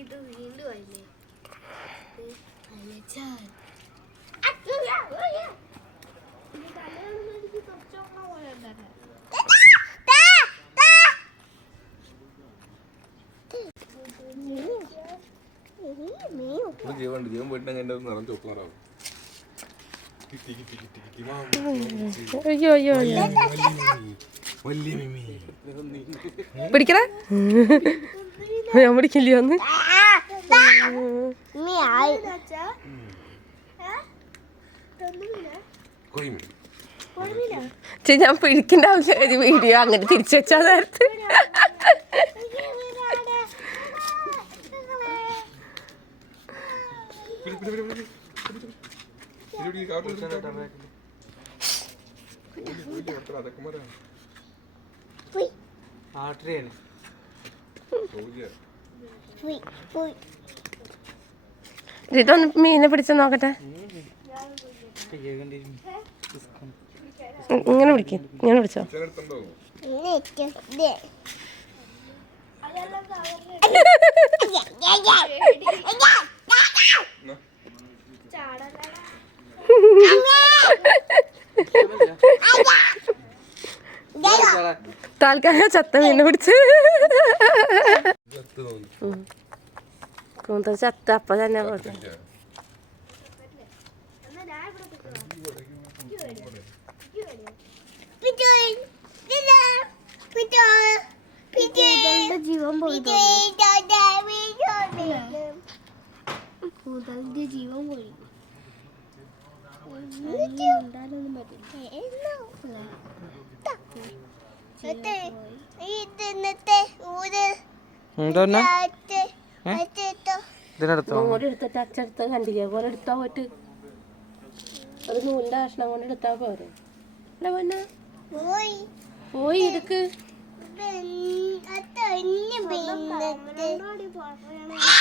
ഇത് വീണ്ടും അല്ലേ ജീവൻ പോയിട്ട് നിറം ചോക്കളറാവും. അയ്യോ അയ്യോ പിടിക്കണ ഞാൻ പിടിക്കില്ല ഒന്ന് ഞാൻ പിടിക്കേണ്ട ആവശ്യം ഒരു വീഡിയോ അങ്ങനെ തിരിച്ചു വെച്ചാ നേരത്തെ ഇതൊന്ന് മീനെ പിടിച്ച് നോക്കട്ടെ. ഇങ്ങനെ പിടിക്കും, ഇങ്ങനെ പിടിച്ചോ. താൽക്കാലം ചത്ത മീനെ പിടിച്ച് കൂന്തൽ ചത്ത അപ്പൊ തന്നെ ജീവൻ പോയി കൂതലിന്റെ ജീവൻ പോയി. ഓരെടുത്തിട്ട് അച്ചടുത്ത് കണ്ടില്ല പോലെ എടുത്താ പോയിട്ട് ഒരു നൂലിന്റെ കഷ്ണം കൊണ്ട് എടുത്താ പോരെ. പോയി എടുക്ക്. ആ